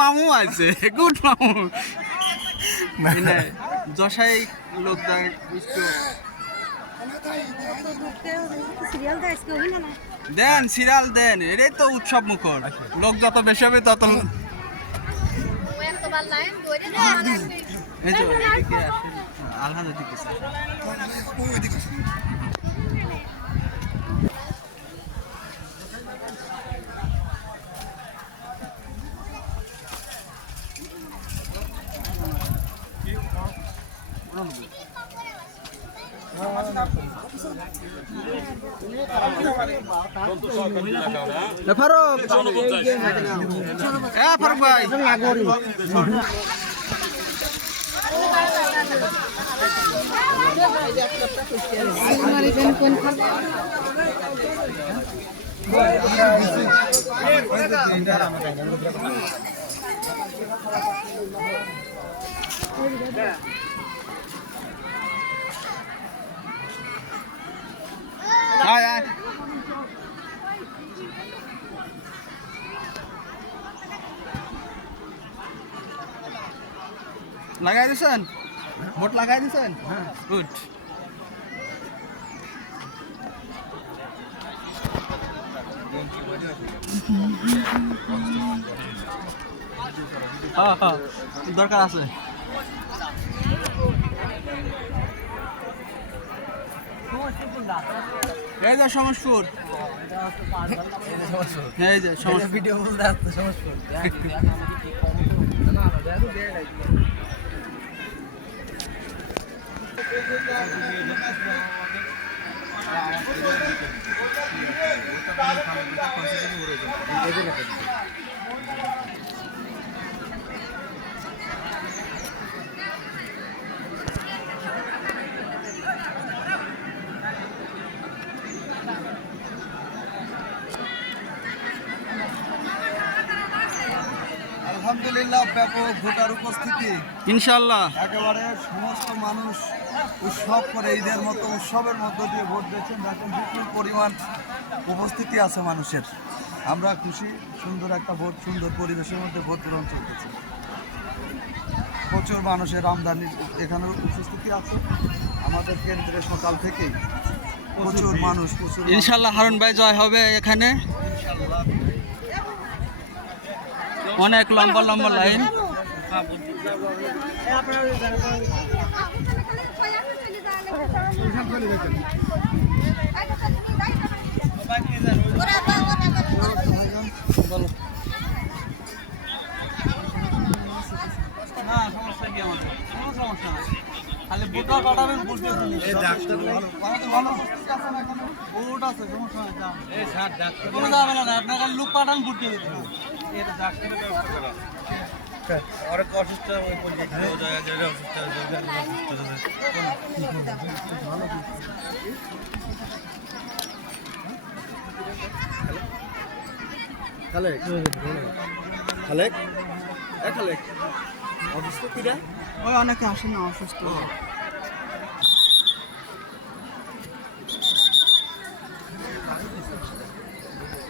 মামু আছে, গুড মামু যশাই লোকদার দেন সিরিয়াল দেন, এটাই তো উৎসব মুখর। লোক যত বেশি হবে তত আলহাজ দিকে ফারুক ভাই লাগাই দিছেন, ভোট লাগাই দিছেন, গুড। দরকার আছে। এই যে সমসপুর, এই যে সমসপুর ভিডিও বলতে আসছে সমসপুর। আলহামদুলিল্লাহ ব্যাপক ভোটার উপস্থিতি, ইনশাআল্লাহ একেবারে সমস্ত মানুষ উৎসব করে ঈদের মতো উৎসবের মধ্য দিয়ে ভোট দিচ্ছেন। এখন বিপুল পরিমাণ উপস্থিতি আছে মানুষের। আমরা খুশি, সুন্দর একটা ভোট, সুন্দর পরিবেশের মধ্যে ভোট গ্রহণ চলতেছে। প্রচুর মানুষের আমদানি এখানে উপস্থিতি আছে। আমাদের কেন্দ্রে সকাল থেকেই প্রচুর মানুষ, প্রচুর ইনশাআল্লাহ হারুন ভাই জয় হবে এখানে। অনেক লম্বা লম্বা লাইন। খালি বুটা কাটাবেন, বুঝতে ভোট আছে, সমস্যা নাই, কোনো যাবে না, আপনার খালি লোক পাঠান ভোট দিয়ে দিতে। অনেক অসুস্থ ওই অনেকে আসে না, অসুস্থ।